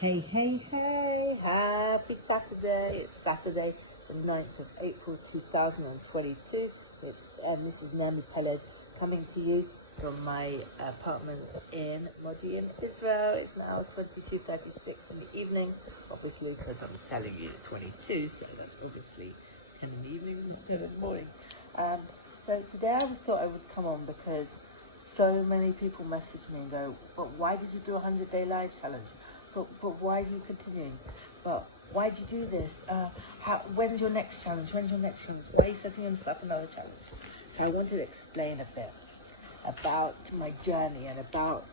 Hey, hey, hey, happy Saturday. It's Saturday, the 9th of April 2022. And this is Naomi Peled coming to you from my apartment in Modi'in, Israel. It's now 22:36 in the evening, obviously, because I'm telling you it's 22, so that's obviously 10 in the evening, 10 in the morning. So today I thought I would come on because so many people message me and go, but why did you do a 100-day live challenge? But why are you continuing? But why did you do this? When's your next challenge? When's your next challenge? Why are you setting yourself another challenge? So I wanted to explain a bit about my journey and about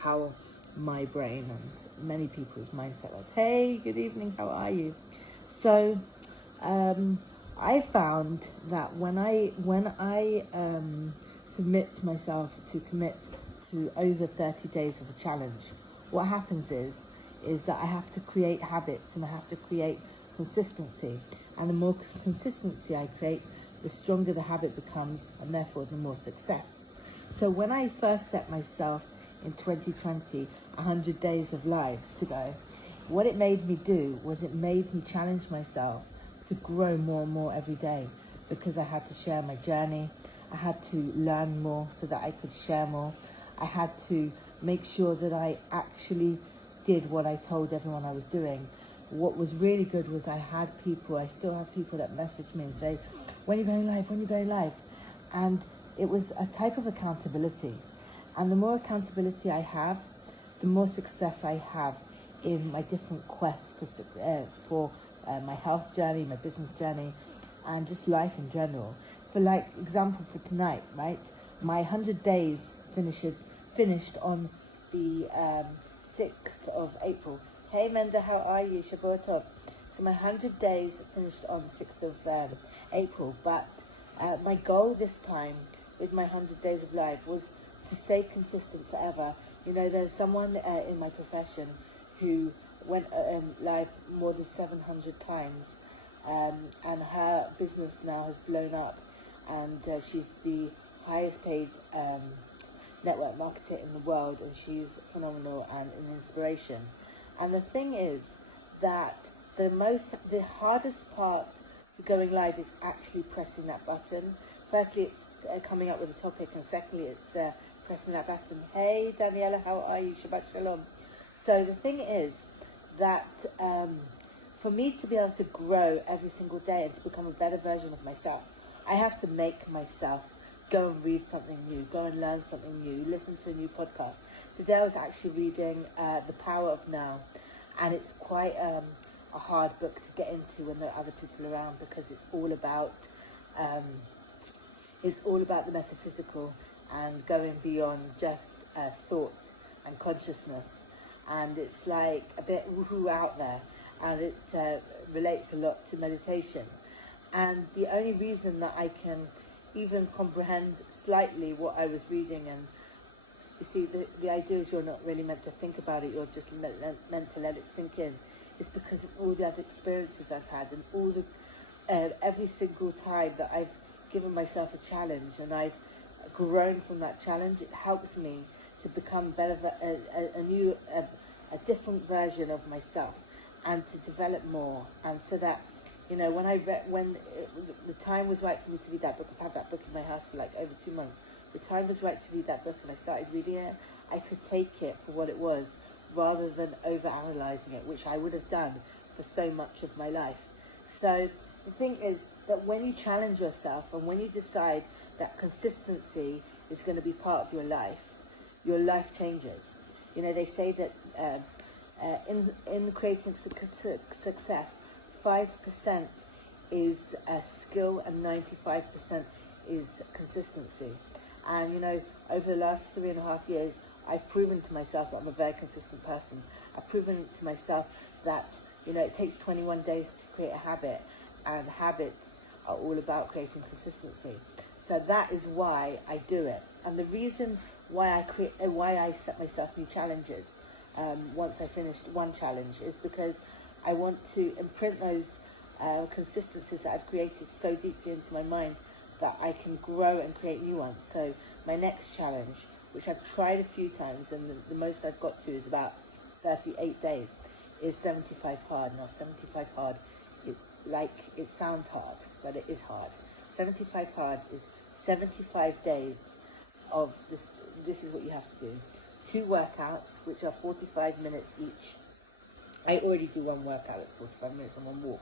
how my brain and many people's mindset was. Hey, good evening, how are you? So I found that when I submit myself to commit to over 30 days of a challenge, what happens is that I have to create habits and I have to create consistency. And the more consistency I create, the stronger the habit becomes, and therefore the more success. So when I first set myself in 2020, 100 days of lives to go, what it made me do was it made me challenge myself to grow more and more every day, because I had to share my journey. I had to learn more so that I could share more. I had to make sure that I actually did what I told everyone I was doing. What was really good was I still have people that message me and say, when are you going live, when are you going live? And it was a type of accountability. And the more accountability I have, the more success I have in my different quests for my health journey, my business journey, and just life in general. For example, for tonight, right? My 100 days finished on the 6th of April. Hey Menda, how are you? Shavuot Tov. So my 100 days finished on the 6th of April, but my goal this time with my 100 days of life was to stay consistent forever. You know, there's someone in my profession who went live more than 700 times, and her business now has blown up, and she's the highest paid network marketer in the world, and she's phenomenal and an inspiration. And the thing is that the hardest part to going live is actually pressing that button. Firstly, it's coming up with a topic, and secondly, it's pressing that button. Hey Daniela, how are you? Shabbat Shalom. So the thing is that for me to be able to grow every single day and to become a better version of myself, I have to make myself go and read something new, go and learn something new, listen to a new podcast. Today I was actually reading The Power of Now, and it's quite a hard book to get into when there are other people around, because it's all about the metaphysical and going beyond just thought and consciousness. And it's like a bit woohoo out there, and it relates a lot to meditation. And the only reason that I can even comprehend slightly what I was reading, and you see, the idea is you're not really meant to think about it, you're just meant to let it sink in. It's because of all the other experiences I've had, and all the every single time that I've given myself a challenge and I've grown from that challenge, it helps me to become better, a different version of myself, and to develop more. And so that, you know, when the time was right for me to read that book, I've had that book in my house for like over 2 months. The time was right to read that book, and I started reading it. I could take it for what it was, rather than over-analysing it, which I would have done for so much of my life. So the thing is that when you challenge yourself, and when you decide that consistency is going to be part of your life changes. You know, they say that in creating success, 5% is skill and 95% is consistency. And, you know, over the last 3.5 years, I've proven to myself that I'm a very consistent person. I've proven to myself that, you know, it takes 21 days to create a habit, and habits are all about creating consistency. So that is why I do it. And the reason why I set myself new challenges once I finished one challenge is because I want to imprint those consistencies that I've created so deeply into my mind that I can grow and create new ones. So my next challenge, which I've tried a few times, and the most I've got to is about 38 days, is 75 hard. Now 75 hard, it sounds hard, but it is hard. 75 hard is 75 days of this. This is what you have to do. 2 workouts, which are 45 minutes each. I already do one workout, it's 45 minutes and 1 walk,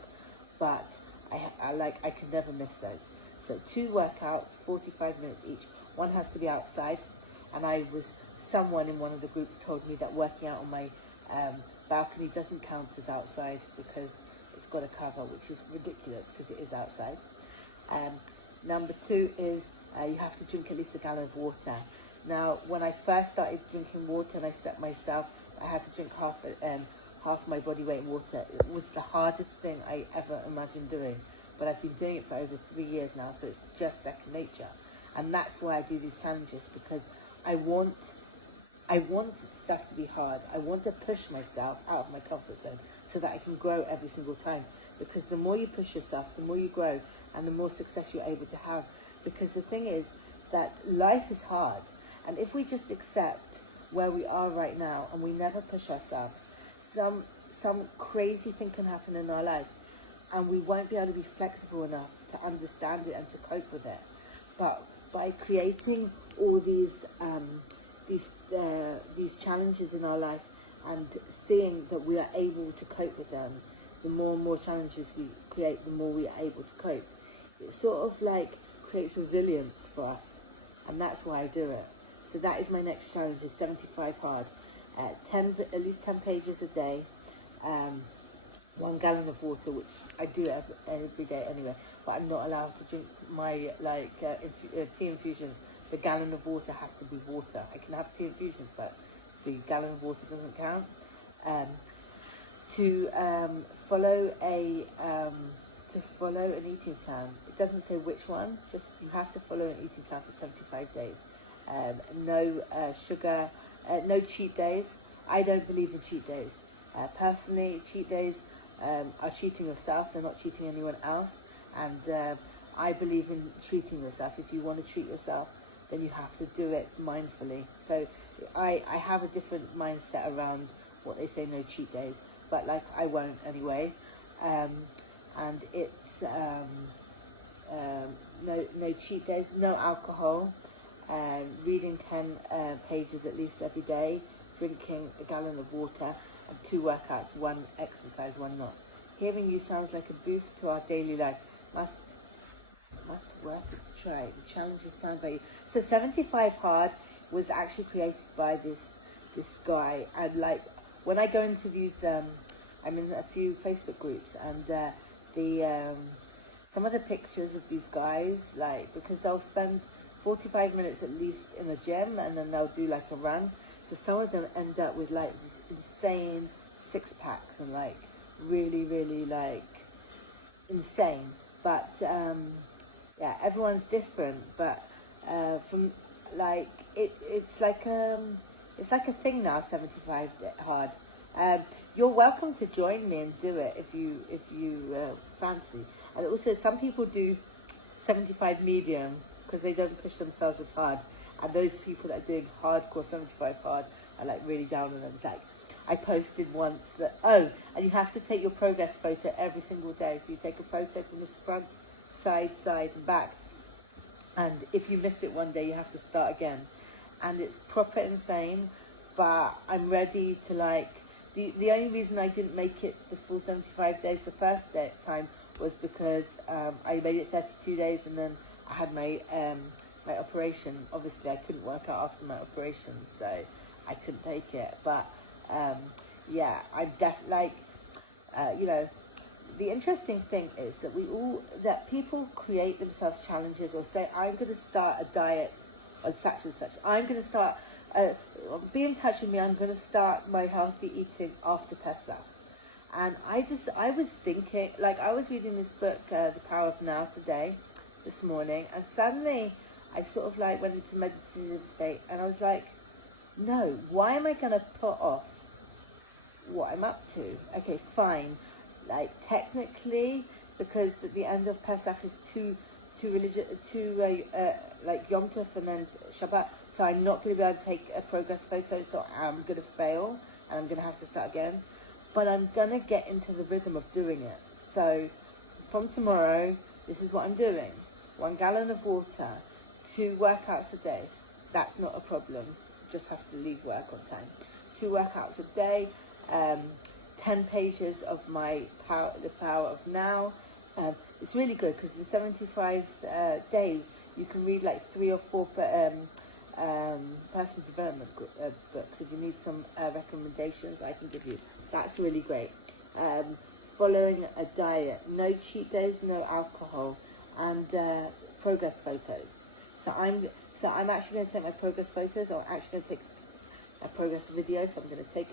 but I can never miss those. So 2 workouts, 45 minutes each. One has to be outside, and someone in one of the groups told me that working out on my balcony doesn't count as outside because it's got a cover, which is ridiculous because it is outside. Number 2 is you have to drink at least a gallon of water. Now, when I first started drinking water and I set myself, I had to drink half my body weight in water. It was the hardest thing I ever imagined doing, but I've been doing it for over 3 years now, so it's just second nature. And that's why I do these challenges, because I want stuff to be hard. I want to push myself out of my comfort zone so that I can grow every single time. Because the more you push yourself, the more you grow and the more success you're able to have. Because the thing is that life is hard. And if we just accept where we are right now and we never push ourselves, some crazy thing can happen in our life and we won't be able to be flexible enough to understand it and to cope with it. But by creating all these challenges in our life and seeing that we are able to cope with them, the more and more challenges we create, the more we are able to cope. It sort of like creates resilience for us, and that's why I do it. So that is my next challenge, is 75 hard. At least 10 pages a day, 1 gallon of water, which I do every day anyway, but I'm not allowed to drink my tea infusions. The gallon of water has to be water. I can have tea infusions, but the gallon of water doesn't count. To follow an eating plan. It doesn't say which one, just you have to follow an eating plan for 75 days. No sugar, no cheat days. I don't believe in cheat days. Personally, cheat days are cheating yourself, they're not cheating anyone else. And I believe in treating yourself. If you want to treat yourself, then you have to do it mindfully. So I have a different mindset around what they say, no cheat days, but like I won't anyway. And it's no cheat days, no alcohol, reading 10 pages at least every day, drinking a gallon of water, and 2 workouts, 1 exercise, 1 not. Hearing you sounds like a boost to our daily life. Must worth it to try. The challenge is planned by you. So 75 hard was actually created by this guy, and like when I go into these, I'm in a few Facebook groups, and some of the pictures of these guys, like, because they'll spend 45 minutes at least in the gym and then they'll do like a run. So some of them end up with like these insane 6-packs and like really, really like insane. But yeah, everyone's different. But from like it's like a thing now. 75 hard. You're welcome to join me and do it if you fancy. And also, some people do 75 medium because they don't push themselves as hard. And those people that are doing hardcore 75 hard are like really down on them. It's like, I posted once that, and you have to take your progress photo every single day. So you take a photo from the front, side, and back. And if you miss it one day, you have to start again. And it's proper insane, but I'm ready to like, the only reason I didn't make it the full 75 days the first time was because I made it 32 days and then I had my my operation. Obviously I couldn't work out after my operation, so I couldn't take it. But yeah, I'm definitely like, you know, the interesting thing is that people create themselves challenges or say, I'm going to start a diet on such and such. I'm going to start, be in touch with me, I'm going to start my healthy eating after Pesach. And I was thinking, like, I was reading this book, The Power of Now, this morning, and suddenly I sort of like went into meditative state, and I was like, no, why am I going to put off what I'm up to? Okay, fine. Like, technically, because at the end of Pesach is two like Yom Tov and then Shabbat, so I'm not going to be able to take a progress photo, so I'm going to fail and I'm going to have to start again. but I'm gonna get into the rhythm of doing it. So from tomorrow, this is what I'm doing: 1 gallon of water, 2 workouts a day. That's not a problem. Just have to leave work on time. 2 workouts a day. 10 pages of the power of now. It's really good because in 75 days you can read like 3 or 4 personal development books. If you need some recommendations, I can give you. That's really great. Following a diet, no cheat days, no alcohol, and progress photos. So I'm actually going to take my progress photos. I'm actually going to take a progress video. So I'm going to take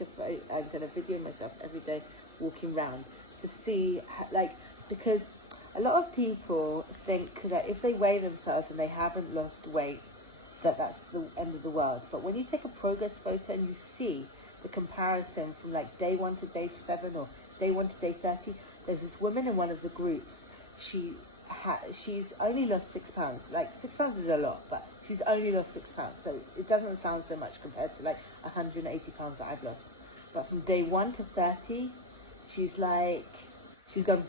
I'm going to video myself every day walking around to see, because a lot of people think that if they weigh themselves and they haven't lost weight, that's the end of the world. But when you take a progress photo and you see the comparison from like day 1 to day 7 or day 1 to day 30, there's this woman in one of the groups. She's only lost 6 pounds. Like 6 pounds is a lot, but she's only lost 6 pounds. So it doesn't sound so much compared to like 180 pounds that I've lost. But from day 1 to 30, she's gone.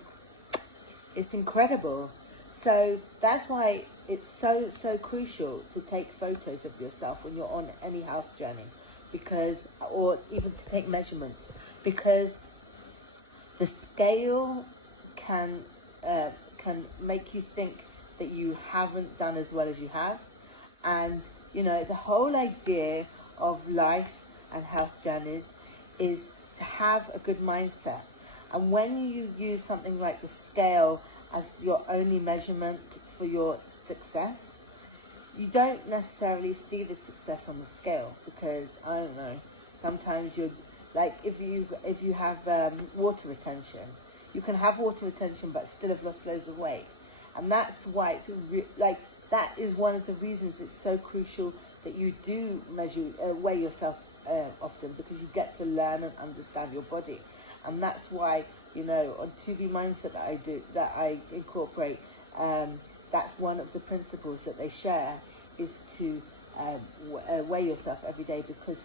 It's incredible. So that's why it's so crucial to take photos of yourself when you're on any health journey, or even to take measurements, because the scale can make you think that you haven't done as well as you have. And the whole idea of life and health journeys is to have a good mindset. And when you use something like the scale as your only measurement for your success, you don't necessarily see the success on the scale, because I don't know, sometimes you're like, if you have water retention, you can have water retention but still have lost loads of weight. And that's why it's that is one of the reasons it's so crucial that you do weigh yourself often, because you get to learn and understand your body. And that's why, on 2B Mindset that I incorporate, that's one of the principles that they share, is to weigh yourself every day, because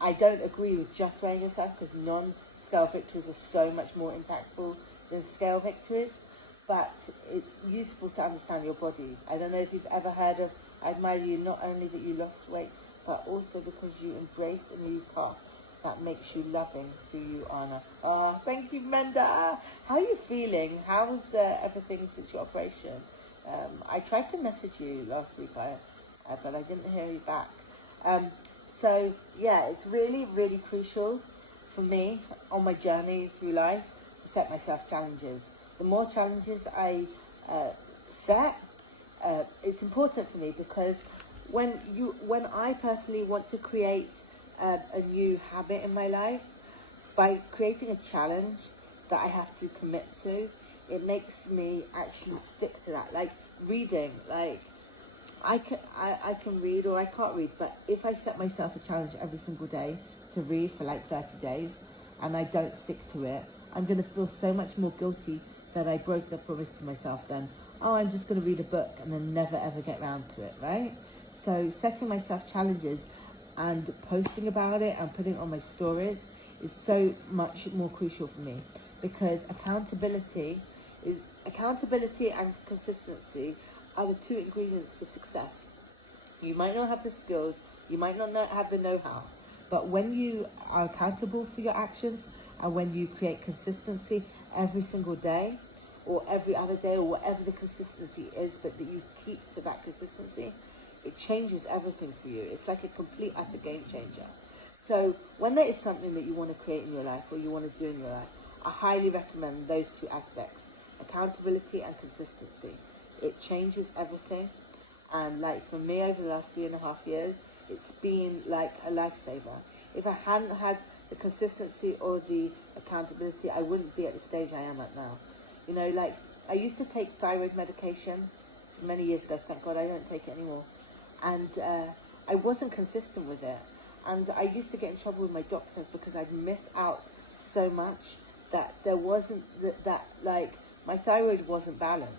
I don't agree with just weighing yourself, because non-scale victories are so much more impactful than scale victories. But it's useful to understand your body. I don't know if you've ever heard of, I admire you not only that you lost weight, but also because you embraced a new path that makes you loving who you are now. Oh, thank you, Menda. How are you feeling? How's everything since your operation? I tried to message you last week, but I didn't hear you back. So yeah, it's really, really crucial for me on my journey through life to set myself challenges. The more challenges I set, it's important for me, because when I personally want to create a new habit in my life, by creating a challenge that I have to commit to, it makes me actually stick to that. Like reading, like I can read or I can't read, but if I set myself a challenge every single day to read for like 30 days and I don't stick to it, I'm going to feel so much more guilty that I broke the promise to myself than, oh, I'm just going to read a book and then never ever get round to it, right? So setting myself challenges and posting about it and putting it on my stories is so much more crucial for me, because accountability and consistency are the 2 ingredients for success. You might not have the skills, you might not have the know-how, but when you are accountable for your actions, and when you create consistency every single day or every other day, or whatever the consistency is, but that you keep to that consistency, it changes everything for you. It's like a complete utter game changer. So when there is something that you want to create in your life or you want to do in your life, I highly recommend those 2 aspects, accountability and consistency. It changes everything. And like for me, over the last 3.5 years, it's been like a lifesaver. If I hadn't had the consistency or the accountability, I wouldn't be at the stage I am at now. Like I used to take thyroid medication many years ago. Thank God I don't take it anymore. And I wasn't consistent with it. And I used to get in trouble with my doctor because I'd miss out so much that there wasn't that like my thyroid wasn't balanced.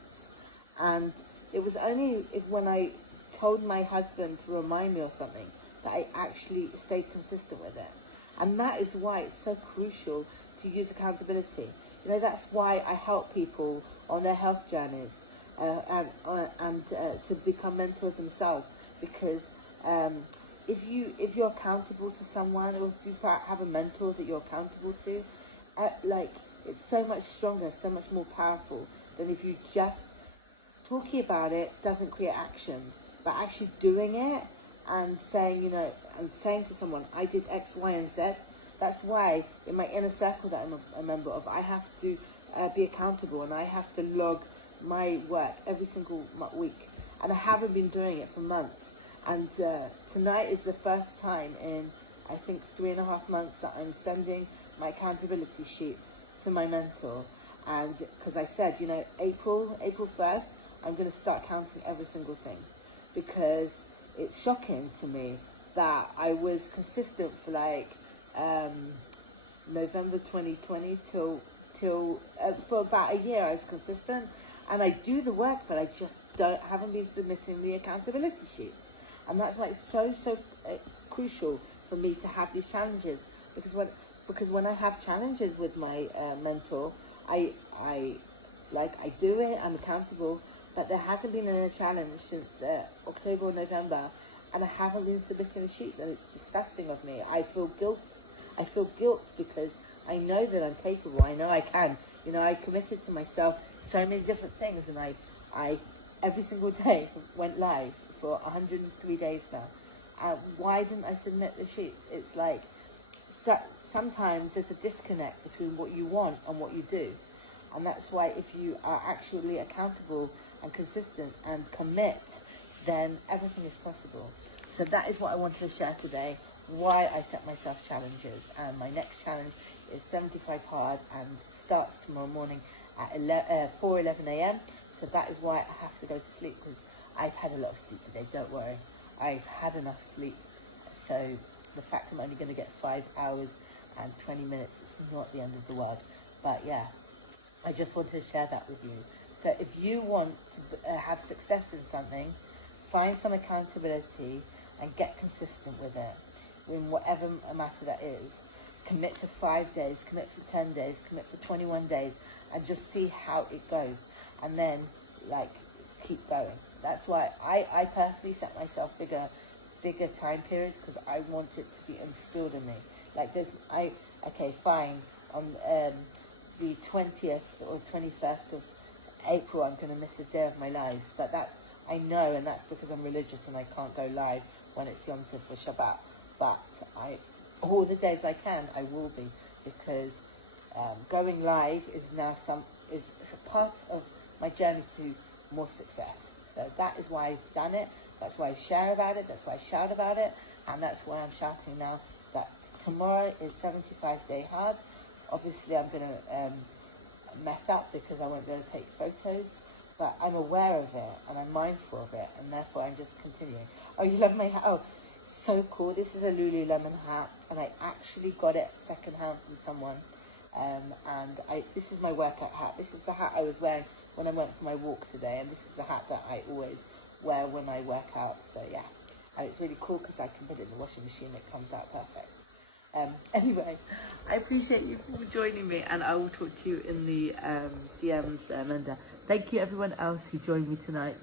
And it was only when I told my husband to remind me or something that I actually stayed consistent with it. And that is why it's so crucial to use accountability. You know, that's why I help people on their health journeys and to become mentors themselves, because if you're accountable to someone, or if you have a mentor that you're accountable to, like, it's so much stronger, so much more powerful than if you just talking about it doesn't create action, but actually doing it and saying, you know, and saying to someone, I did X, Y, and Z. That's why in my inner circle that I'm a member of, I have to be accountable, and I have to log my work every single week, and I haven't been doing it for months. And tonight is the first time in, I think, 3.5 months that I'm sending my accountability sheet to my mentor. And because I said, you know, April 1st, I'm going to start counting every single thing, because it's shocking to me that I was consistent for like November 2020 till for about a year. I was consistent, and I do the work, but I just haven't been submitting the accountability sheets. And that's why it's so crucial for me to have these challenges, because when I have challenges with my mentor, I do it, I'm accountable, but there hasn't been a challenge since October or November, and I haven't been submitting the sheets, and it's disgusting of me. I feel guilt because I know that I'm capable. I know I can. You know, I committed to myself so many different things, and I every single day went live for 103 days now. Why didn't I submit the sheets? It's like, sometimes there's a disconnect between what you want and what you do. And that's why if you are actually accountable and consistent and commit, then everything is possible. So that is what I wanted to share today, why I set myself challenges. And my next challenge is 75 hard, and starts tomorrow morning at 4:11 a.m. So that is why I have to go to sleep, because I've had a lot of sleep today, don't worry. I've had enough sleep. So the fact I'm only going to get 5 hours and 20 minutes, it's not the end of the world. But yeah, I just wanted to share that with you. So if you want to have success in something, find some accountability and get consistent with it in whatever matter that is. Commit to 5 days, commit for 10 days, commit for 21 days, and just see how it goes. And then, like, keep going. That's why I personally set myself bigger time periods, because I want it to be instilled in me. Like okay, fine, on the 20th or 21st of April, I'm going to miss a day of my lives, but I know, and that's because I'm religious and I can't go live when it's Yom Tov for Shabbat. But all the days I can, I will be, because going live is now is a part of my journey to more success. So that is why I've done it. That's why I share about it. That's why I shout about it. And that's why I'm shouting now that tomorrow is 75 day hard. Obviously, I'm going to mess up because I won't be able to take photos. But I'm aware of it and I'm mindful of it. And therefore, I'm just continuing. Oh, you love my hat? Oh, so cool. This is a Lululemon hat. And I actually got it secondhand from someone. This is my workout hat. This is the hat I was wearing when I went for my walk today, and this is the hat that I always wear when I work out. So yeah, and it's really cool because I can put it in the washing machine. It comes out perfect. Anyway, I appreciate you for joining me, and I will talk to you in the DMs, and thank you everyone else who joined me tonight.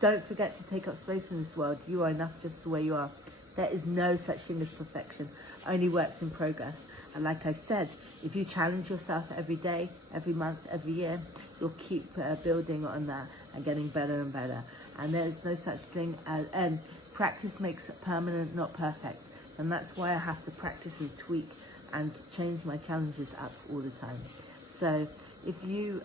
Don't forget to take up space in this world. You are enough just the way you are. There is no such thing as perfection, only works in progress. And like I said, if you challenge yourself every day, every month, every year, you'll keep building on that and getting better and better. And there's no such thing as, practice makes it permanent, not perfect. And that's why I have to practice and tweak and change my challenges up all the time. So if you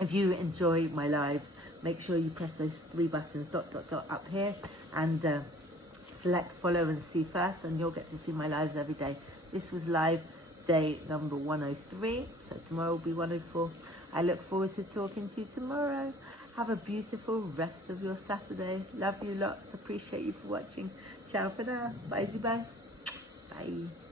enjoy my lives, make sure you press those 3 buttons, ... up here, and select follow and see first, and you'll get to see my lives every day. This was live day number 103, so tomorrow will be 104. I look forward to talking to you tomorrow. Have a beautiful rest of your Saturday. Love you lots. Appreciate you for watching. Ciao for now. Bye, bye. Bye.